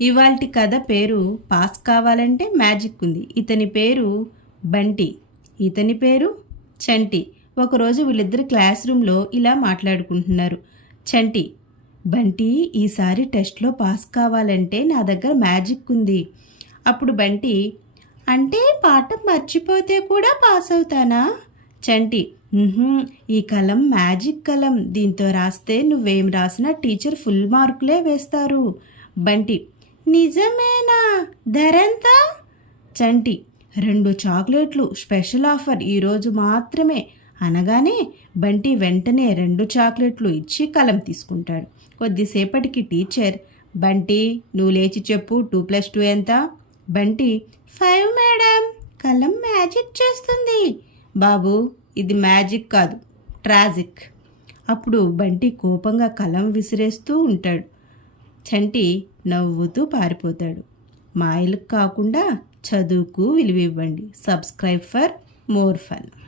ఇవాల్టి కథ పేరు పాస్ కావాలంటే మ్యాజిక్ ఉంది. ఇతని పేరు బంటి. ఇతని పేరు చంటి. ఒకరోజు వీళ్ళిద్దరు క్లాస్ రూమ్లో ఇలా మాట్లాడుకుంటున్నారు. చంటి బంటి ఈసారి టెస్ట్లో పాస్ కావాలంటే నా దగ్గర మ్యాజిక్ ఉంది. అప్పుడు బంటి అంటే పాఠం మర్చిపోతే కూడా పాస్ అవుతానా? చంటి ఈ కలం మ్యాజిక్ కలం. దీంతో రాస్తే నువ్వేం రాసినా టీచర్ ఫుల్ మార్కులే వేస్తారు. బంటి నిజమేనా? ధరెంత? చంటి. రెండు చాక్లెట్లు స్పెషల్ ఆఫర్ ఈరోజు మాత్రమే. అనగానే బంటి వెంటనే రెండు చాక్లెట్లు ఇచ్చి కలం తీసుకుంటాడు. కొద్దిసేపటికి టీచర్ బంటి నువ్వు లేచి చెప్పు టూ ప్లస్ టూ ఎంత బంటి ఫైవ్ మేడం. కలం మ్యాజిక్ చేస్తుంది. బాబు ఇది మ్యాజిక్ కాదు ట్రాజిక్ అప్పుడు బంటి కోపంగా కలం విసిరేస్తూ ఉంటాడు. చంటి నవ్వుతూ పారిపోతాడు. మాయలకు కాకుండా చదువుకు విలువ ఇవ్వండి సబ్స్క్రైబ్ ఫర్ మోర్ ఫన్.